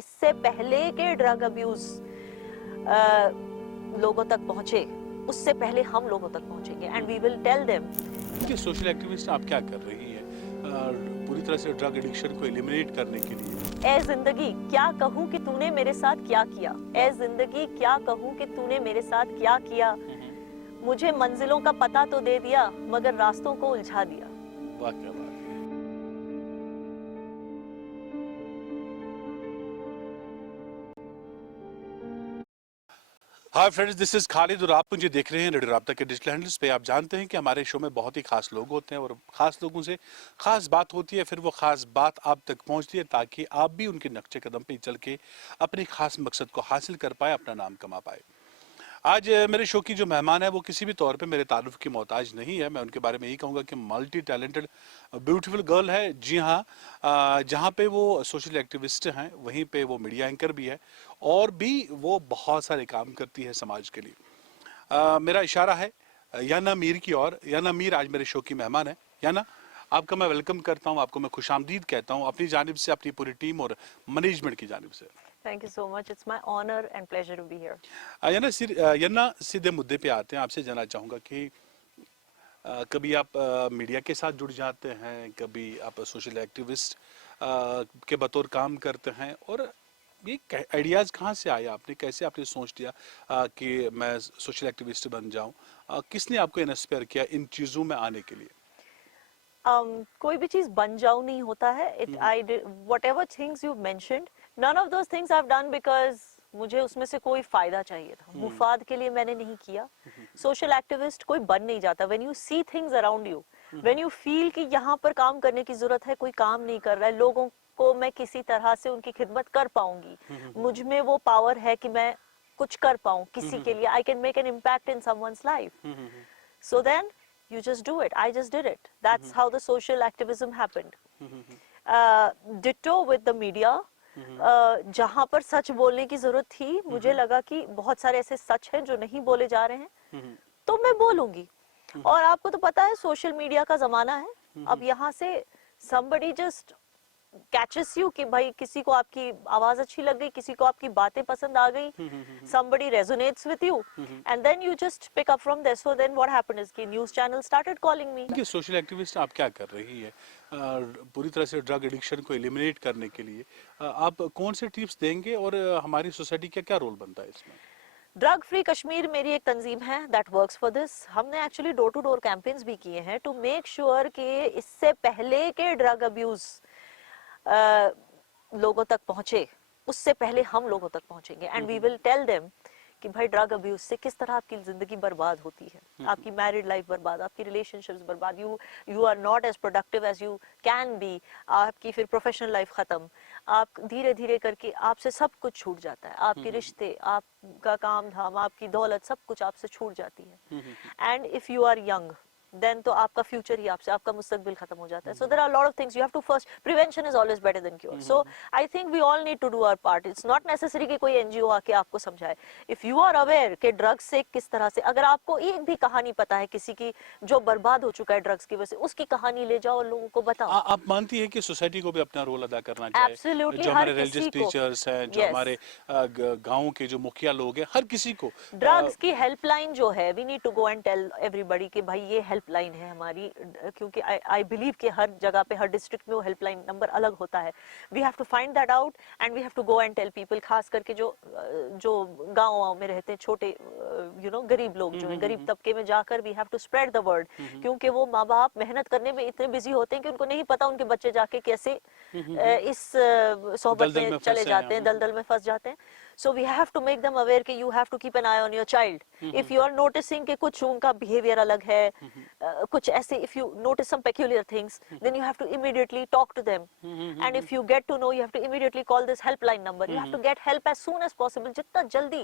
इससे पहले के ड्रग अब्यूज लोगों तक पहुंचे, उससे पहले हम लोगों तक पहुंचेंगे and we will tell them. कि सोशल एक्टिविस्ट आप क्या कर रही हैं पूरी तरह से ड्रग एडिक्शन को एलिमिनेट करने के लिए? ए जिंदगी क्या कहूँ कि तूने मेरे साथ क्या किया, ए जिंदगी क्या कहूँ कि तूने मेरे साथ क्या किया, मुझे मंजिलों का पता तो दे दिया मगर रास्तों को उलझा दिया। वाह क्या बात है। Hi friends, this is Khalid और आप मुझे देख रहे हैं रेडियो राब्ता के डिजिटल हैंडल्स पे। आप जानते हैं कि हमारे शो में बहुत ही खास लोग होते हैं और खास लोगों से खास बात होती है, फिर वो खास बात आप तक पहुंचती है ताकि आप भी उनके नक्शे कदम पे चल के अपने खास मकसद को हासिल कर पाए, अपना नाम कमा पाए। आज मेरे शो की जो मेहमान है वो किसी भी तौर पे मेरे तारुफ की मोहताज नहीं है। मैं उनके बारे में यही कहूँगा कि मल्टी टैलेंटेड ब्यूटीफुल गर्ल है। जी हाँ, जहाँ पे वो सोशल एक्टिविस्ट हैं वहीं पे वो मीडिया एंकर भी है और भी वो बहुत सारे काम करती है समाज के लिए। मेरा इशारा है याना मीर की ओर। याना मीर आज मेरे शो की मेहमान है। याना, आपका मैं वेलकम करता हूँ, आपको मैं खुशामदीद कहता हूँ अपनी जानिब से, अपनी पूरी टीम और मैनेजमेंट की जानिब से। Thank you so much, it's my honour and pleasure to be here. याना सीधे मुद्दे पे आते हैं। आपसे जानना चाहूँगा कि कभी आप मीडिया के साथ जुड़ जाते हैं, कभी आप सोशल एक्टिविस्ट के बतौर काम करते हैं, और ये आइडियाज़ कहाँ से आया, आपने कैसे आपने सोच लिया कि मैं सोशल एक्टिविस्ट बन जाऊं? किसने आपको इंस्पायर किया इन चीज़ों में आने के लिए? कोई भी चीज बन जाऊं नहीं होता है। It I whatever things you mentioned, none of those things I have done because मुझे उसमें से कोई फायदा चाहिए था, मुफाद के लिए मैंने नहीं किया। सोशल एक्टिविस्ट कोई बन नहीं जाता। When you see things around you, when you feel कि यहाँ पर काम करने की जरूरत है, कोई काम नहीं कर रहा है, लोगों को मैं किसी तरह से उनकी खिदमत कर पाऊंगी, मुझ में वो पावर है कि मैं कुछ कर पाऊं किसी के लिए, I can make an impact in someone's life, so then you just do it. I just did it. That's how the social activism happened. Ditto with the media. जहाँ पर सच बोलने की जरूरत थी, मुझे लगा कि बहुत सारे ऐसे सच हैं जो नहीं बोले जा रहे हैं, तो मैं बोलूंगी। और आपको तो पता है सोशल मीडिया का जमाना है। अब यहाँ से somebody just catches you कि भाई किसी को आपकी आवाज अच्छी लग गई, किसी को आपकी बातें पसंद आ गई, somebody resonates with you, and then you just pick up from there. So then what happened is कि news channel started calling me. कि सोशल एक्टिविस्ट आप क्या कर रही है पूरी तरह से ड्रग एडिक्शन को एलिमिनेट करने के लिए? आप कौन से टिप्स देंगे और हमारी सोसाइटी का क्या रोल बनता है इसमें? ड्रग फ्री कश्मीर मेरी एक तंजीम है दैट वर्क्स फॉर दिस। हमने actually door to door campaigns भी किए हैं टू मेक श्योर कि इससे पहले के ड्रग अब्यूज लोगों तक पहुंचे, उससे पहले हम लोगों तक पहुंचेंगे and we will tell them कि भाई ड्रग अब्यूज से किस तरह आपकी जिंदगी बर्बाद होती है, आपकी मैरिड लाइफ बर्बाद, आपकी रिलेशनशिप्स बर्बाद, you are not as productive as you can be, आपकी फिर प्रोफेशनल लाइफ खत्म, आप धीरे धीरे करके आपसे सब कुछ छूट जाता है, आपके रिश्ते, आपका काम धाम, आपकी दौलत, सब कुछ आपसे छूट जाती है। And if you are young then तो आपका फ्यूचर ही आपसे, आपका मुस्तकबिल खत्म हो जाता है। So there are lot of things you have to first, prevention is always better than cure. So I think we all need to do our part. It's not necessary कि कोई एनजीओ आके आपको समझाए। इफ यू आर अवेयर कि drugs से किस तरह से, अगर आपको एक भी कहानी पता है किसी की जो बर्बाद हो चुका है ड्रग्स की वजह से, उसकी कहानी ले जाओ और लोगों को बताओ। आप मानती है कि सोसाइटी को भी अपना रोल अदा करना चाहिए? एब्सोल्युटली, जो हर हमारे रिलीजियस किसी को। टीचर्स हैं, जो हमारे गाँव के जो मुखिया लोग हैं, हर किसी को ड्रग्स की हेल्पलाइन जो है, we need to go and tell everybody कि भाई ये हेल्पलाइन है हमारी, क्योंकि आई बिलीव कि हर जगह पे, हर डिस्ट्रिक्ट में वो हेल्पलाइन नंबर अलग होता है। We have to find that out and we have to go and tell people, खास करके जो गाँव में रहते हैं, छोटे गरीब लोग जो हैं, गरीब तबके में जाकर we have to spread the word, क्योंकि वो माँ बाप मेहनत करने में इतने बिजी होते हैं कि उनको नहीं पता उनके बच्चे जाके कैसे इस सोहबत में चले जाते हैं, दलदल में फंस जाते हैं। So we have to make them aware कि you have to keep an eye on your child. If you are noticing कि कुछ उनका behavior अलग है, कुछ ऐसे, if you notice some peculiar things, then you have to immediately talk to them. And if you get to know, you have to immediately call this helpline number. You have to get help as soon as possible. जितना जल्दी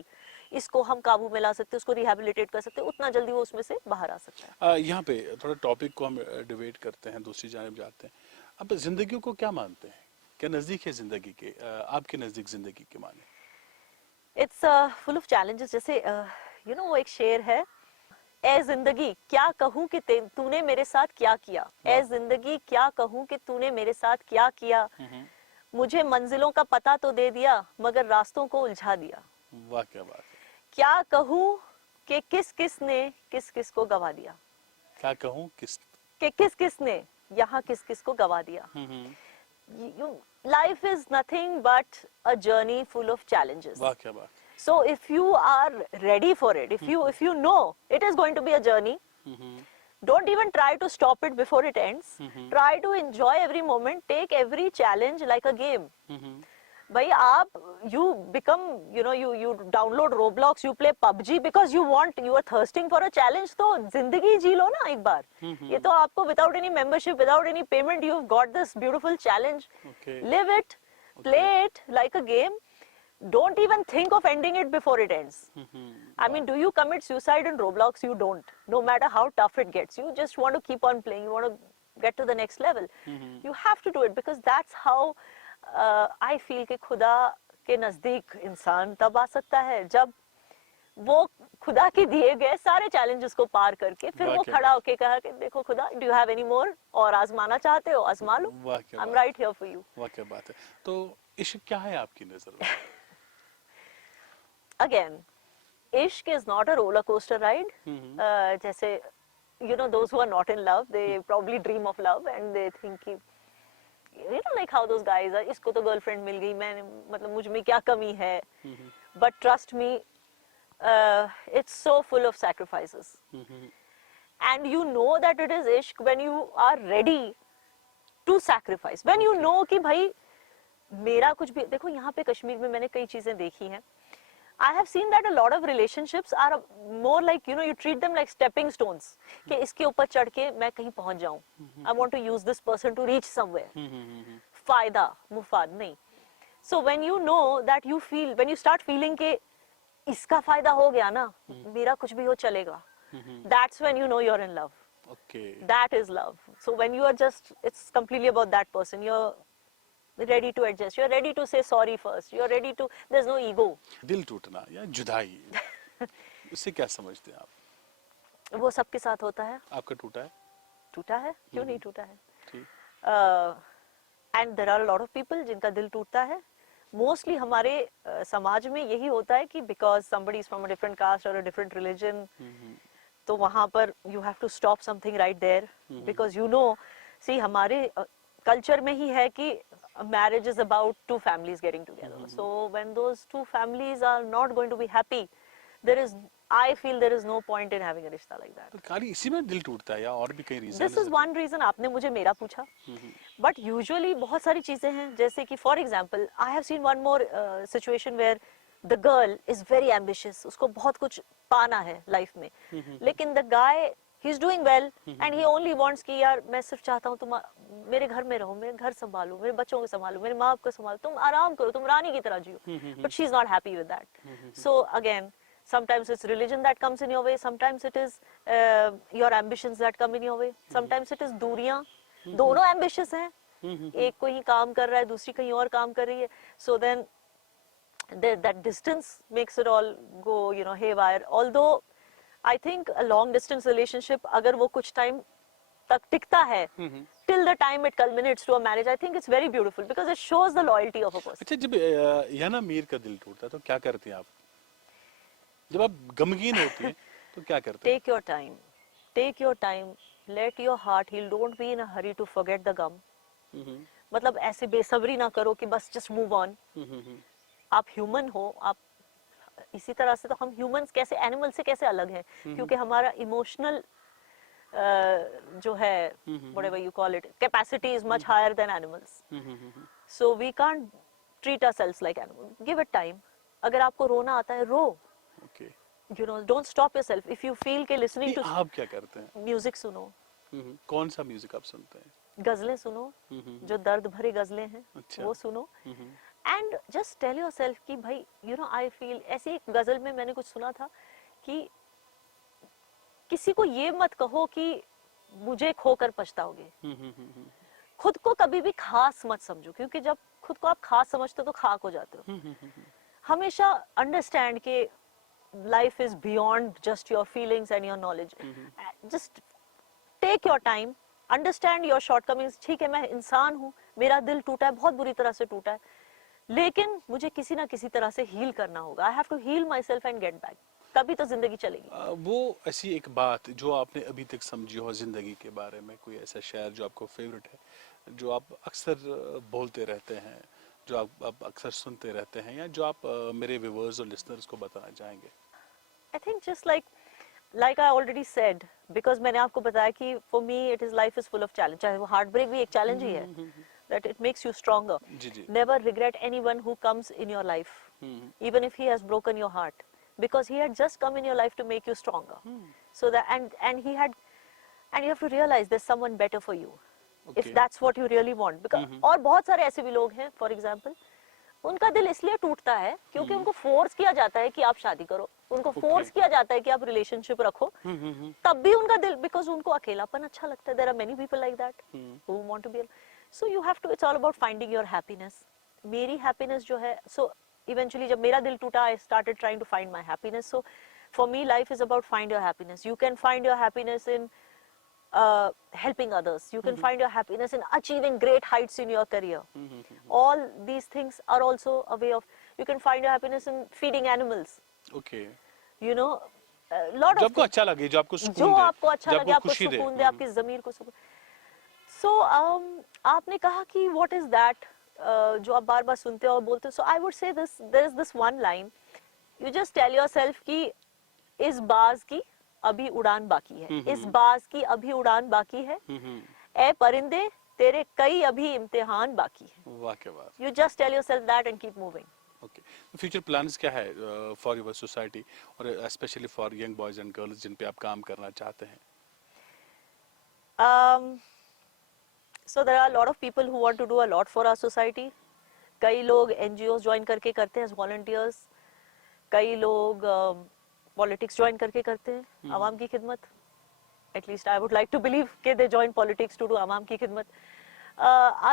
इसको हम काबू में ला सकते हैं, उसको rehabilitate कर सकते हैं, उतना जल्दी वो उसमें से बाहर आ सकता है। यहाँ पे थोड़ा टॉपिक को हम डिबेट करते हैं, दूसरी जानिब जाते हैं। आप जिंदगी को क्या मानते हैं? क्या नजदीक है जिंदगी के? आपके नजदीक जिंदगी के माने? It's full of challenges. जैसे वो एक शेर है, ए जिंदगी क्या कहूँ कि तूने मेरे साथ क्या किया, ए जिंदगी क्या कहूँ कि तूने मेरे साथ क्या किया, मुझे मंजिलों का पता तो दे दिया मगर रास्तों को उलझा दिया। वाह क्या बात है। क्या कहूँ कि किस किस ने किस किस को गवा दिया, क्या कहूँ किस। कि किस किस ने यहाँ किस किस को गवा दिया। Life is nothing but a journey full of challenges. वाह क्या बात। So if you are ready for it, if you know it is going to be a journey, don't even try to stop it before it ends. Try to enjoy every moment. Take every challenge like a game. भाई आप you become you download Roblox, you play PUBG because you are thirsting for a challenge. तो जिंदगी जी लो ना एक बार। ये तो आपको without any membership, without any payment, you've got this beautiful challenge. Okay. Live it, play it like a game. Don't even think of ending it before it ends. I mean, do you commit suicide in Roblox? You don't. No matter how tough it gets, you just want to keep on playing. You want to get to the next level. You have to do it because that's how I feel कि खुदा के नजदीक इंसान तब आ सकता है जब वो खुदा के दिए गए सारे चैलेंजेस को पार करके फिर वो खड़ा होके कहा कि देखो खुदा, do you have any more, और आजमाना चाहते हो आजमा लो, I am right here for you. वाह क्या बात है। तो इश्क क्या है आपकी नजर में? अगेन, इश्क is not a roller coaster ride. जैसे those who are not in love, they probably dream of love and they think कि like how those guys are, इसको तो गर्लफ्रेंड मिल गई, मैं मतलब मुझ में क्या कमी है। But trust me, it's so full of sacrifices. And you know that it is ishq when you are ready to sacrifice. When you know कि भाई मेरा कुछ भी, देखो यहाँ पे कश्मीर में मैंने कई चीजें देखी हैं। I have seen that a lot of relationships are more like, you treat them like stepping stones. कि इसके ऊपर चढ़ के मैं कहीं पहुंच जाऊं. I want to use this person to reach somewhere. फायदा, मुफाद नहीं. So when you know that you feel, when you start feeling कि इसका फायदा हो गया ना, मेरा कुछ भी हो चलेगा. That's when you know you're in love. Okay. That is love. So when you are just, it's completely about that person. You're ready to adjust. You're ready to say sorry first. You're ready to, there's no ego. दिल टूटना या जुदाई, उससे क्या समझते हैं आप? वो सबके साथ होता है। आपका टूटा है? टूटा है, क्यों नहीं टूटा है? ठीक। And there are a lot of people जिनका दिल टूटता है। Mostly हमारे समाज में यही होता है कि because somebody is from a different caste or a different religion, तो वहाँ पर you have to stop something right there because see हमारे culture में ही है कि marriage is about two families getting together. So when those two families are not going to be happy, I feel there is no point in having a रिश्ता like that. खाली इसी में दिल टूटता है या और भी कई reason? This is one reason. आपने मुझे मेरा पूछा, but usually बहुत सारी चीजें हैं, जैसे कि for example, I have seen one more situation where the girl is very ambitious. उसको बहुत कुछ पाना है life में, लेकिन the guy he's doing well and he only wants कि यार मैं सिर्फ चाहता हूँ तुम मेरे घर में रहो, मेरे घर संभालो, मेरे बच्चों को संभालो, मेरे माँ बाप को संभालो, तुम आराम करो, तुम रानी की तरह जियो. But she's not happy with that. So again, sometimes it's religion that comes in your way, sometimes it is your ambitions that come in your way, sometimes it is दूरियां. दोनों ambitious हैं, एक कोई काम कर रहा है, दूसरी कहीं और काम कर रही है. So then that distance makes it all go haywire. Although I think a long distance relationship, अगर वो कुछ time तक टिकता है, till the time it culminates to a marriage, I think it's very beautiful because it shows the loyalty of a person. अच्छा, जब याना मीर का दिल टूटता है तो क्या करती हैं आप? जब आप गमगीन होती हैं तो क्या करते हैं? Take your time, let your heart heal. Don't be in a hurry to forget the gum. मतलब ऐसे बेसब्री ना करो कि बस just move on. आप human हो, आप इसी तरह से, तो हम humans कैसे animal से कैसे अलग हैं, क्योंकि हमारा emotional जो है, whatever you call it, capacity is much higher than animals. So we can't treat ourselves like animals. Give it time. अगर आपको रोना आता है, रो. Okay. Don't stop yourself. If you feel कि listening to आप क्या करते हैं? music सुनो. कौन सा म्यूजिक आप सुनते हैं? गजलें सुनो, जो दर्द भरी गजलें हैं, वो सुनो. And just tell yourself कि भाई I feel, ऐसी एक गजल में मैंने कुछ सुना था कि किसी को ये मत कहो कि मुझे खोकर पछताओगे. खुद को कभी भी खास मत समझो, क्योंकि जब खुद को आप खास समझते हो तो खाक हो जाते हो. हमेशा अंडरस्टैंड कि life is beyond just your feelings and your knowledge. Just take your time, understand your shortcomings. ठीक है, मैं इंसान हूँ, मेरा दिल टूटा है, बहुत बुरी तरह से टूटा है, लेकिन मुझे किसी ना किसी तरह से हील करना होगा। I have to heal myself and get back, तभी तो जिंदगी चलेगी। वो ऐसी एक बात जो आपने अभी तक समझी हो जिंदगी के बारे में, कोई ऐसा शेयर जो आपको फेवरेट है, जो आप अक्सर बोलते रहते हैं, जो आप अक्सर सुनते रहते हैं, या जो आप मेरे व्यूअर्स और लिसनर्स को बताना चाहेंगे? I think just like I already said, because मैंने आपको बताया कि for me it is life is full of challenge, चाहे वो हार्ट ब्रेक भी एक चैलेंज ही है, that it makes you stronger. Ji ji. Never regret anyone who comes in your life, even if he has broken your heart, because he had just come in your life to make you stronger. So that and you have to realize there's someone better for you, if Okay. that's what you really want. Because और बहुत सारे ऐसे भी लोग हैं, for example, उनका दिल इसलिए टूटता है क्योंकि उनको फोर्स किया जाता है कि आप शादी करो, उनको फोर्स किया जाता है कि आप रिलेशनशिप रखो, तब भी उनका दिल, बिकॉज उनको अकेलापन अच्छा लगता है. There are many people like that who want to be, so you have to, it's all about finding your happiness. मेरी हैप्पीनेस जो है, सो इवेंचुअली जब मेरा दिल टूटा, I started trying to find my happiness. So for me life is about find your happiness. You can find your happiness in helping others. You can find your happiness in achieving great heights in your career. All these things are also a way of, you can find your happiness in feeding animals. Okay. You know, a lot जो of आपको अच्छा लगे, जो आपको things. सुकून जो दे, आपको अच्छा जो लगे, आपको खुशी दे। सुकून दे, आपकी जमीर को सुकून. So आपने कहा कि what is that, जो आप बार बार सुनते हो और बोलते हो. So I would say this, there is this one line. You just tell yourself कि इस बाज की अभी उड़ान बाकी है, इस बाज की अभी उड़ान बाकी है, ए परिंदे तेरे कई अभी इम्तिहान बाकी है. वाह क्या बात। You just tell yourself that and keep moving. Okay, future plans क्या है फॉर योर सोसाइटी, और specially for young boys and girls जिन पे आप काम करना चाहते हैं? So there are a lot of people who want to do a lot for our society. कई लोग NGOs ज्वाइन करके करते हैं volunteers, कई लोग पॉलिटिक्स ज्वाइन करके करते हैं आवाम की खिदमत. At least I would like to believe कि they join politics to do आवाम की खिदमत.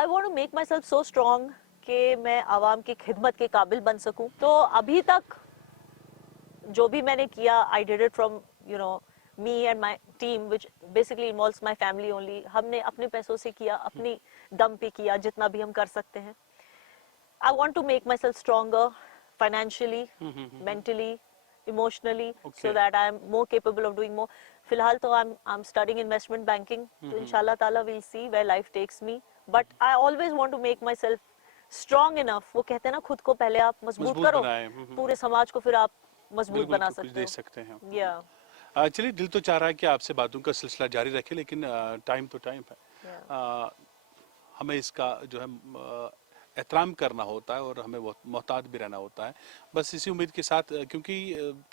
I want to make myself so strong कि मैं आवाम की खिदमत के काबिल बन सकूं. तो अभी तक जो भी मैंने किया, I did it from, you know, me and my team, which basically involves my family only. हमने अपने पैसों से किया, अपनी दम पे किया, जितना भी हम कर सकते हैं. I want to make myself stronger financially, mentally, emotionally, Okay. so that I am more capable of doing more. फिलहाल तो I'm studying investment banking, तो इंशाल्लाह ताला we'll see where life takes me. But I always want to make myself strong enough. वो कहते हैं ना, खुद को पहले आप मजबूत मजबूत करो, बनाएं, पूरे समाज को फिर आप मजबूत बिल्कुल बना कुछ सकते दे हो. सकते हैं। Yeah. चलिए, दिल तो चाह रहा है कि आपसे बातों का सिलसिला जारी रखें, लेकिन टाइम तो टाइम है. Yeah. हमें इसका जो है एहतराम करना होता है और हमें बहुत मोहतात भी रहना होता है. बस इसी उम्मीद के साथ, क्योंकि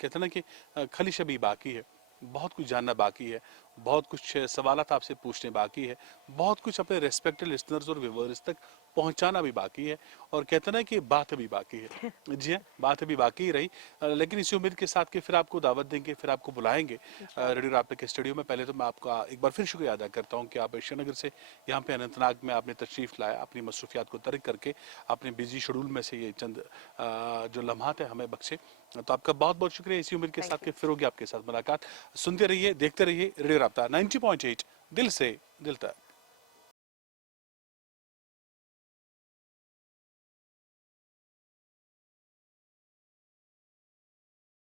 कहते हैं ना कि खलिश अभी बाकी है, बहुत कुछ जानना बाकी है, बहुत कुछ सवालात आपसे पूछने बाकी है, बहुत कुछ अपने रेस्पेक्टेड लिसनर्स और व्यूअर्स तक पहुंचाना भी बाकी है, और कहते हैं ना कि बात भी बाकी है. जी हाँ, बात भी बाकी ही रही, लेकिन इसी उम्मीद के साथ कि फिर आपको दावत देंगे, फिर आपको बुलाएंगे रेडियो राब्ता के स्टूडियो में. पहले तो मैं आपका एक बार फिर शुक्रिया अदा करता हूँ कि आप श्रीनगर से यहाँ पे अनंतनाग में आपने तशरीफ़ लाया, अपनी मसरूफियात को तर्क करके अपने बिजी शेड्यूल में से ये चंद जो लम्हात है हमें बख्शे. तो आपका बहुत बहुत शुक्रिया. इसी उम्मीद के साथ कि फिर होगी आपके साथ मुलाकात. सुनते रहिए, देखते रहिए रेडियो राब्ता 90.8, दिल से दिल तक.